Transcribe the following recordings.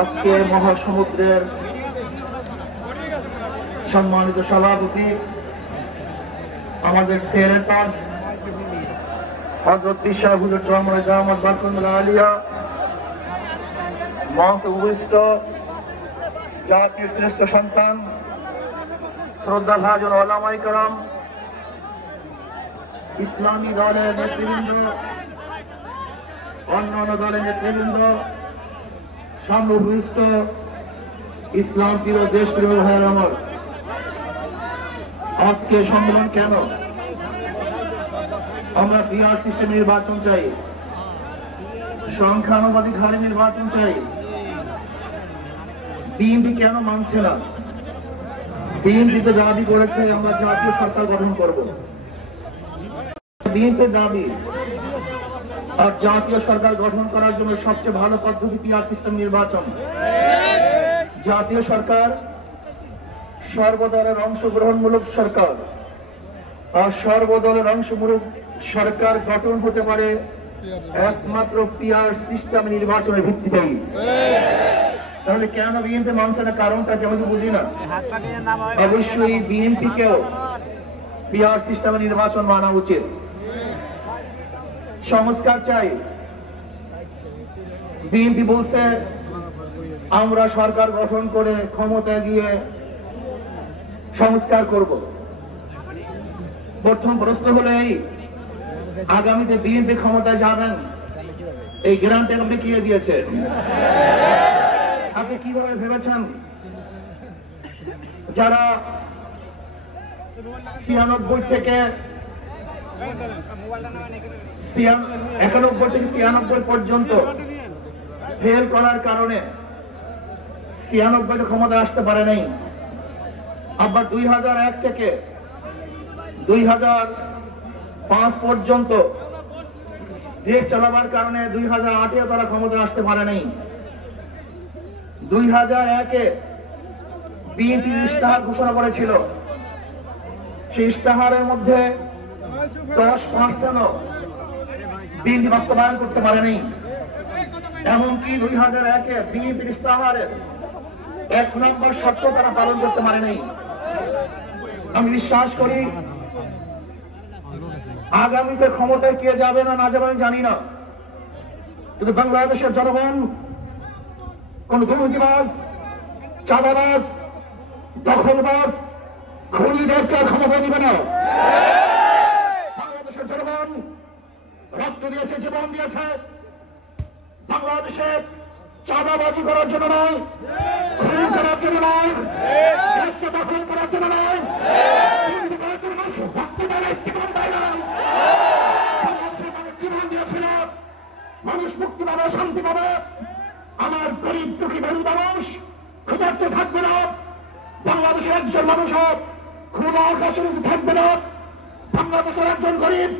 আজকে মহাসমুদ্রের সম্মানিত সভাপতি আমাদের সেনেটর হযরত পীর সাহেব হুজুর চরমনাই দামাত বরকতুল্লাহ আলিয়া, মঞ্চে উপবিষ্ট জাতির শ্রেষ্ঠ সন্তান শ্রদ্ধা ভাজন ওলামায়ে কেরাম, ইসলামী দলের নেতৃবৃন্দ, অন্যান্য দলের নেতৃবৃন্দ, সামনে উপবিষ্ট ইসলাম প্রিয় দেশ প্রিয় ভাইয়ের আমার, আজকে সম্মেলন কেন? আমরা পিআর সিস্টেম নির্বাচন চাই, সংখ্যানুপাতিক হারে নির্বাচন চাই। বিএনপি কেন মানছে না? বিএনপি তো দাবি করেছে আমরা জাতীয় সরকার গঠন করব। বিএনপির দাবি, আর জাতীয় সরকার গঠন করার জন্য সবচেয়ে ভালো পদ্ধতি পিআর সিস্টেম নির্বাচন। জাতীয় সরকার সর্বদলের অংশগ্রহণমূলক সরকার, আর সর্বদলের অংশমূলক সরকার গঠন হতে পারে একমাত্র পিআর সিস্টেম নির্বাচনের ভিত্তিতেই। তাহলে কেন বিএনপি মানছে না? কারণটা আমি তো বুঝি না। অবশ্যই বিএনপি কেও পিআর সিস্টেম নির্বাচন মানা উচিত। সংস্কার চাই। বিএনপি বলছে আমরা সরকার গঠন করে ক্ষমতায় গিয়ে সংস্কার করব। প্রথম প্রশ্ন হলো এই, আগামীতে বিএনপি ক্ষমতায় যাবেন, এই গ্যারান্টি আপনি কে দিয়েছে? আপনি কিভাবে ভেবেছেন যারা 91 থেকে 91 পর্যন্ত ফেল করার কারণে 96 ক্ষমতা আসতে পারে নাই, আবার 2001 থেকে 2005 পর্যন্ত দেশ চালাবার কারণে 2008-এ তারা ক্ষমতা আসতে পারে নাই। 2001-এ বিএনপি ইশতেহার ঘোষণা করেছিল, সেই ইশতেহারের মধ্যে 10% বিএনপি বাস্তবায়ন করতে পারেনি। এমনকি 2001-এ বিএনপির ইশতেহারের 1 নম্বর শর্ত তারা পালন করতে পারেনি। আমি বিশ্বাস করি আগামীতে ক্ষমতায় কে যাবে না না যাবে আমি জানি না, কিন্তু বাংলাদেশের জনগণ কোন দুর্নীতিবাজ, চাঁদাবাজ, দখলবাজ, খুনিদেরকে ক্ষমতা দিবে না। বাংলাদেশের জনগণ রক্ত দিয়েছে, জীবন দিয়েছে বাংলাদেশে চাঁদাবাজি করার জন্য নয়, খুন করার জন্য নয়, দেশকে দখল করার জন্য নয়, দুর্নীতি করার জন্য জীবন দেয় না। বাংলাদেশের মানুষ জীবন দিয়েছিল, মানুষ মুক্তি পাবে, শান্তি পাবে। আমার গরিব দুঃখী গরিব মানুষ ক্ষুধার্ত থাকবে না। বাংলাদেশের একজন মানুষ খোলা আকাশের নিচে থাকবে না। বাংলাদেশের একজন গরিব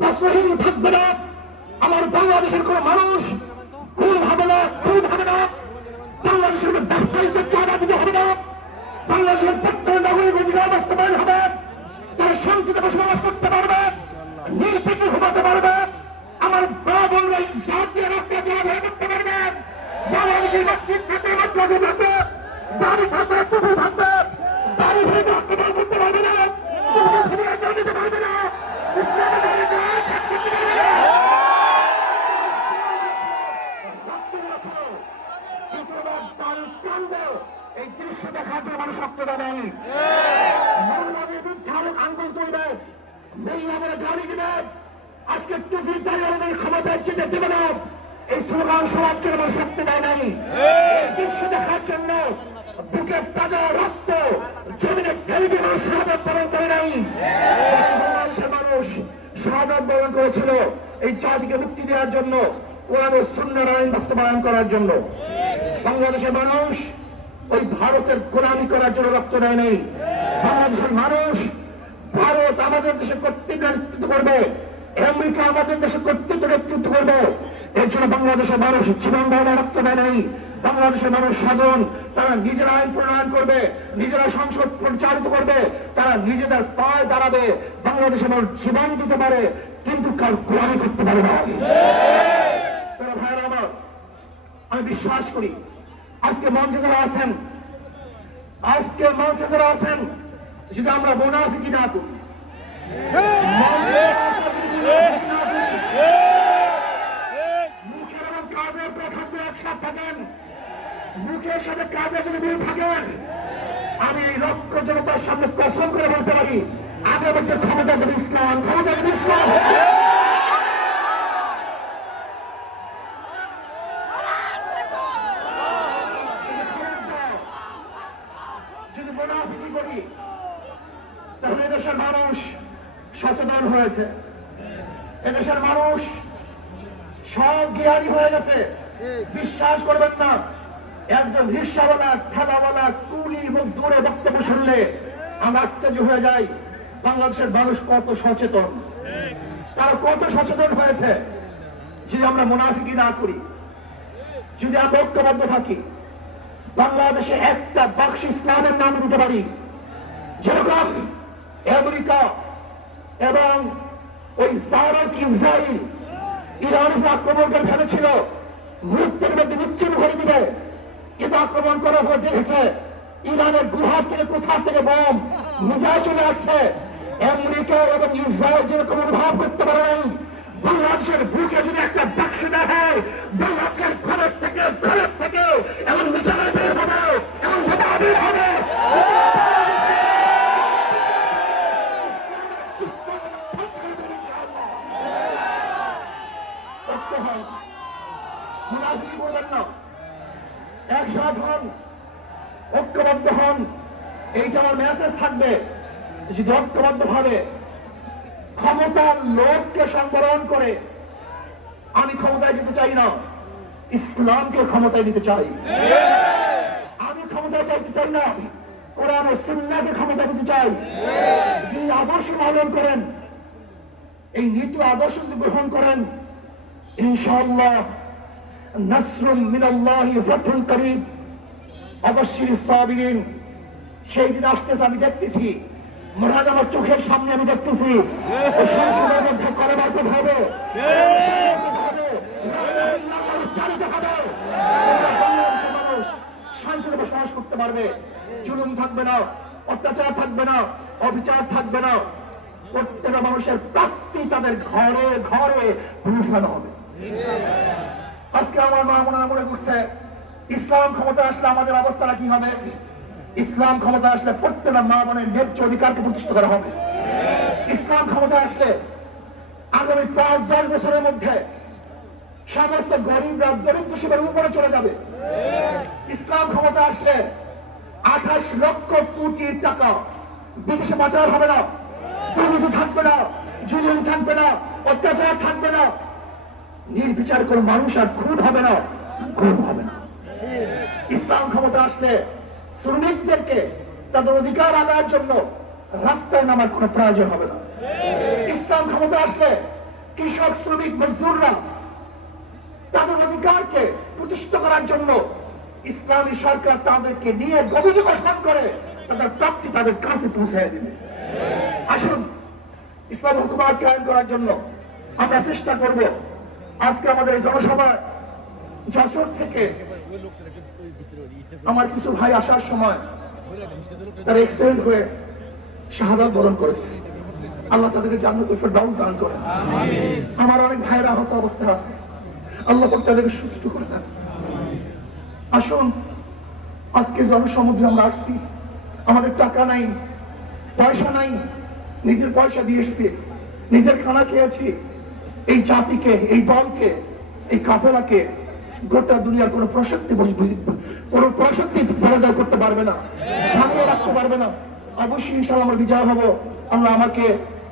বস্ত্রহীন থাকবে না। আমার বাংলাদেশের কোন মানুষ খুন হবে না, খুন হবে না। বাংলাদেশের ব্যবসায়ীদের চাঁদা দিতে হবে না। বাংলাদেশের প্রত্যেক নাগরিক অধিকার বাস্তবায়ন হবে। তারা শান্তিতে বসবাস করতে পারবে, নির্বিঘ্নে ঘুমাতে পারবে। আমার মা বোনরা জাতীয় রাস্তায় চলাফেরা করতে পারবে। বাংলাদেশের মসজিদ থাকবে, মাদ্রাসা থাকবে, বাড়ি থাকবে, টুপি থাকবে, বাড়ি ভেঙে আক্রমণ করতে পারবে না, দিতে পারবে না, এই দৃশ্য দেখার জন্য মানুষ সক্রিয়তা নেই। মৌলবাদীর বিরুদ্ধে আন্দোলন তুলবে, মহিলাদের গাড়ি দিবে, আজকে টুপি দাঁড়িয়ে আমাদের ক্ষমতায় যেতে দেবে না, এই স্লোগান সবার জন্য মানুষ শক্তি দেয় নাই। এই দৃশ্য দেখার জন্য বুকের তাজা রক্ত জমিনে ঢেলে দিয়ে মানুষ শাহাদাত বরণ করে নাই। বাংলাদেশের মানুষ শাহাদাত বরণ করেছিল এই জাতিকে মুক্তি দেওয়ার জন্য, কোরআনের সুন্নাহর আইন বাস্তবায়ন করার জন্য। বাংলাদেশের মানুষ ওই ভারতের গোলামি করার জন্য রক্ত দেয় নাই। বাংলাদেশের মানুষ ভারত আমাদের দেশে কর্তৃত্ব নেতৃত্ব করবে, আমেরিকা আমাদের দেশে কর্তৃত্ব নেতৃত্ব করবে, এর জন্য বাংলাদেশের মানুষ জীবন দেয় না, রক্ত দেয় নাই। বাংলাদেশের মানুষ সাধন, তারা নিজেরা আইন প্রণয়ন করবে, নিজেরা সংসদ পরিচালিত করবে, তারা নিজেদের পায়ে দাঁড়াবে। বাংলাদেশের মানুষ জীবন দিতে পারে, কিন্তু কার গোলামি করতে পারে না। ভাইয়েরা আমার, আমি বিশ্বাস করি আজকে মঞ্চে যারা আছেন, যদি আমরা মুনাফিকি না করি, মুখের এবং কাজের প্রধান একসাথে থাকেন, মুখের সাথে কাজে যদি মিল থাকেন, আমি এই লক্ষ জনতার সামনে কসম করে বলতে পারি আগামীতে ক্ষমতা দেবে ইসলাম, ক্ষমতা দেবে ইসলাম। যদি মুনাফিকি করি তাহলে এদেশের মানুষ সচেতন হয়েছে, এদেশের মানুষ সব জ্ঞানী হয়ে গেছে। বিশ্বাস করবেন না, একজন রিক্সাওয়ালা, ঠেলাওয়ালা, কুলি মজদুরের বক্তব্য শুনলে আমরা আশ্চর্য হয়ে যাই বাংলাদেশের মানুষ কত সচেতন, তারা কত সচেতন হয়েছে। যদি আমরা মুনাফিকি না করি, যদি আমরা ঐক্যবদ্ধ থাকি, বাংলাদেশে একটা বাক্স ইসলামের নাম দিতে পারি। যেরকম আমেরিকা এবং ওই জায়রাস ইসরায়েল ইরানের উপর আক্রমণ করে ফেলেছিল, মুহূর্তের মধ্যে বিচ্ছিন্ন করে দিবে, কিন্তু আক্রমণ করার পর দেখেছে ইরানের গুহার থেকে কোথা থেকে বোম মিসাইল চলে আসছে। আমেরিকা এবং ইসরায়েল যেরকম অনুভব করতে পারে নাই, বাংলাদেশের বুকে যদি একটা বাক্স দেখে, বাংলাদেশের ঘরের থেকে এমন মিসাইল বের হবে, এমন বোমা বের হবে। মুনাফিকি করবেন না, একসাথ হন, ঐক্যবদ্ধ হন, এইটা আমার মেসেজ থাকবে। যদি ঐক্যবদ্ধ ভাবে ক্ষমতার লোভকে সংবরণ করে, আমি ক্ষমতায় যেতে চাই না, ইসলামকে ক্ষমতায় নিতে চাই। আমি ক্ষমতায় চাইতে চাই না, কোরআন ও সুন্নাহকে ক্ষমতা দিতে চাই। যিনি আদর্শ পালন করেন, এই নীতি আদর্শ যদি গ্রহণ করেন, ইনশাআল্লাহ নাসরুম মিনাল্লাহি ফাতহুন করিব, অবশ্যই সাবিরিন। সেই দিন আসতেছে, আমি দেখতেছি, মহারাজ আমার চোখের সামনে আমি দেখতেছি। ওই সংসদের মধ্যে কলেমার কথা হবে, মানুষ শান্তিতে বসবাস করতে পারবে, জুলুম থাকবে না, অত্যাচার থাকবে না, অবিচার থাকবে না। প্রত্যেকটা মানুষের প্রাপ্তি তাদের ঘরে ঘরে পৌঁছানো হবে। আজকে আমার মা মনে করছে ইসলাম ক্ষমতা আসলে আমাদের অবস্থাটা কি হবে। ইসলাম ক্ষমতা আসলে প্রত্যেকটা মা বোনের ন্যায্য অধিকারকে প্রতিষ্ঠিত করা হবে। ইসলাম ক্ষমতা আসলে আগামী 5-10 বছরের মধ্যে সমস্ত গরিবরা দরিদ্র সীমার উপরে চলে যাবে। ইসলাম ক্ষমতা আসলে 28 লক্ষ কোটি টাকা বিদেশে পাচার হবে না, দুর্নীতি থাকবে না, জুলুম থাকবে না, অত্যাচার থাকবে না, নির্বিচার কোন মানুষ আর খুন হবে না, গুম হবে না। ইসলাম ক্ষমতা আসলে শ্রমিকদেরকে তাদের অধিকার আদায়ের জন্য রাস্তায় নামার কোন প্রয়োজন হবে না। ইসলাম ক্ষমতা আসলে কৃষক, শ্রমিক, মজদুররা তাদের অধিকারকে প্রতিষ্ঠিত করার জন্য ইসলামী সরকার তাদেরকে নিয়ে গভীর গঠন করে তাদের প্রাপ্তি তাদের কাছে পৌঁছে দেবে। আসুন ইসলাম হুকুমত কায়েম করার জন্য আমরা চেষ্টা করব। আজকে আমাদের এই জনসভায় যশোর থেকে আমার কিছু ভাই আসার সময় তারা এক্সিডেন্ট হয়ে শাহাদাত বরণ করেছে। আল্লাহ তাদেরকে জান্নাতুল ফেরদাউস দান করেন। আমার অনেক ভাইরা আহত অবস্থায় আছে, আল্লাহ পাক তাদেরকে সুস্থ করে দেন। আসুন আজকে জনসমুদ্রে আমরা আসছি, আমাদের টাকা নাই, পয়সা নাই, নিজের পয়সা দিয়ে এসছি, নিজের খানা খেয়েছি। এই জাতিকে, এই দলকে, এই কাফেলাকে গোটা দুনিয়ার কোন প্রশক্তি পরাজয় করতে পারবে না, থামিয়ে রাখতে পারবে না। অবশ্যই ইনশাআল্লাহ আমরা বিজয় হব। আল্লাহ আমাকে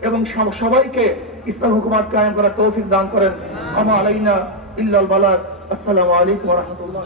এবং সবাইকে ইসলাম হুকুমত কায়েম করার তৌফিক দান করেন। আমা আলাইনা ইল্লাল বালাগ। আসসালামু আলাইকুম ওয়া রাহমাতুল্লাহ।